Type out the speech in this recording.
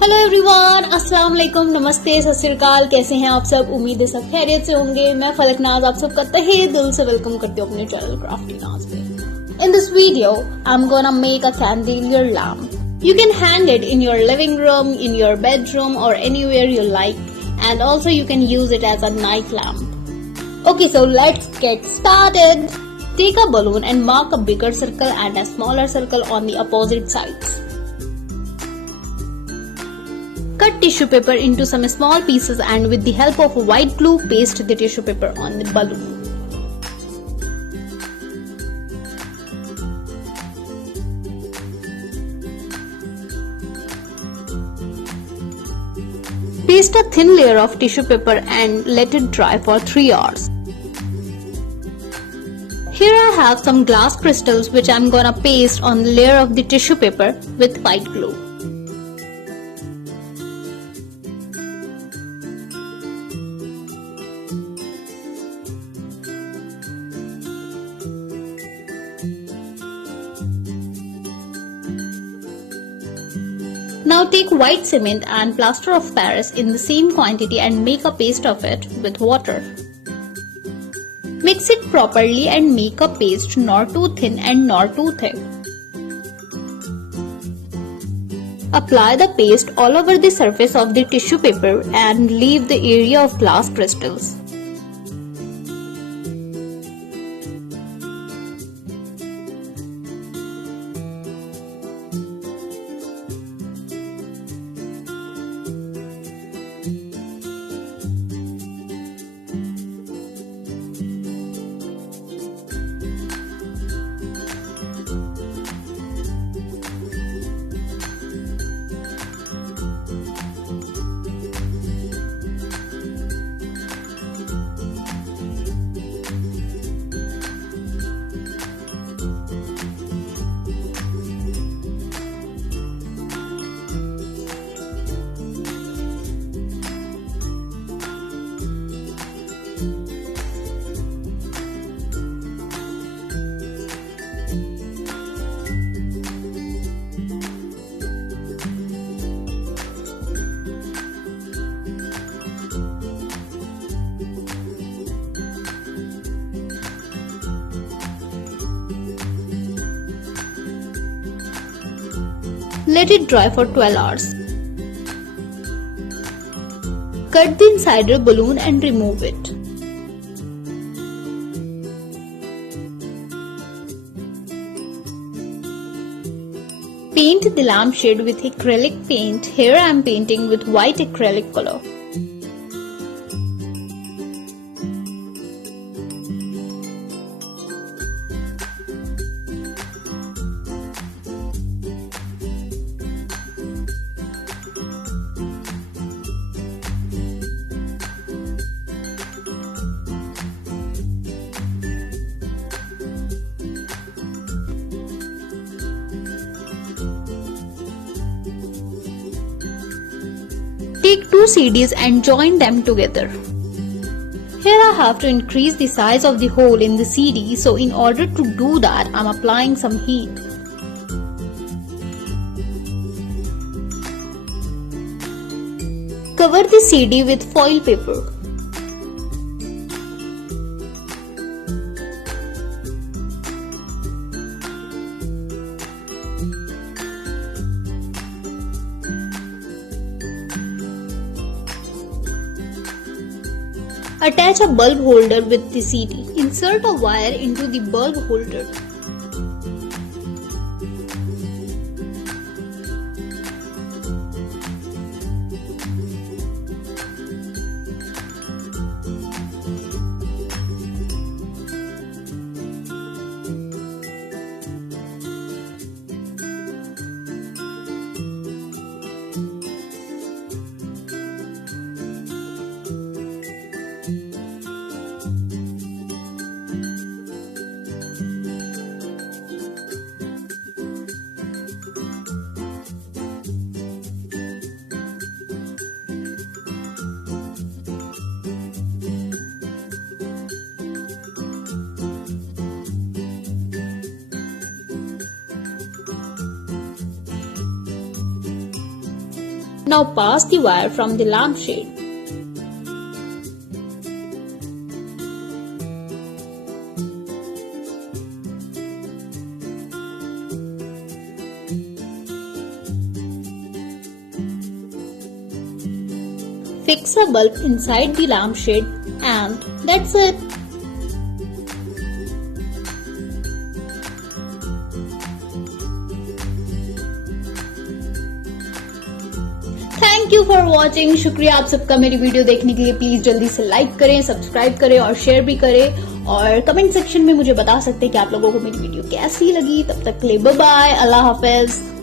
Hello everyone, अस्सलाम वालेकुम, नमस्ते, सत श्री अकाल। कैसे हैं आप सब? उम्मीद है सब खैरियत से होंगे। मैं फलक नाज आप सबका तहे दिल से वेलकम करती हूँ अपने चैनल क्राफ्टी नाज पे। In this video, I'm gonna make a chandelier lamp. You can hang it in your living room, in your bedroom or anywhere you like, and also you can use it as a night lamp. Okay, so let's get started. Take a balloon and mark a bigger circle and a smaller circle on the opposite sides. Cut tissue paper into some small pieces and with the help of white glue paste the tissue paper on the balloon. Paste a thin layer of tissue paper and let it dry for 3 hours. Here I have some glass crystals which I'm gonna paste on the layer of the tissue paper with white glue. Now take white cement and plaster of Paris in the same quantity and make a paste of it with water. Mix it properly and make a paste not too thin and not too thick. Apply the paste all over the surface of the tissue paper and leave the area of glass crystals. Let it dry for 12 hours. Cut the insider balloon and remove it. Paint the lampshade with acrylic paint. Here I am painting with white acrylic color. Take 2 CDs and join them together. Here I have to increase the size of the hole in the CD, so in order to do that I am applying some heat. Cover the CD with foil paper. Attach a bulb holder with the CD. Insert a wire into the bulb holder. Now pass the wire from the lampshade. Fix a bulb inside the lampshade and that's it. Thank you for watching. शुक्रिया आप सबका मेरी video देखने के लिए। Please जल्दी से like करें, सब्सक्राइब करें और शेयर भी करें और कमेंट सेक्शन में मुझे बता सकते हैं कि आप लोगों को मेरी वीडियो कैसी लगी। तब तक के लिए बाय बाय, अल्लाह हाफिज।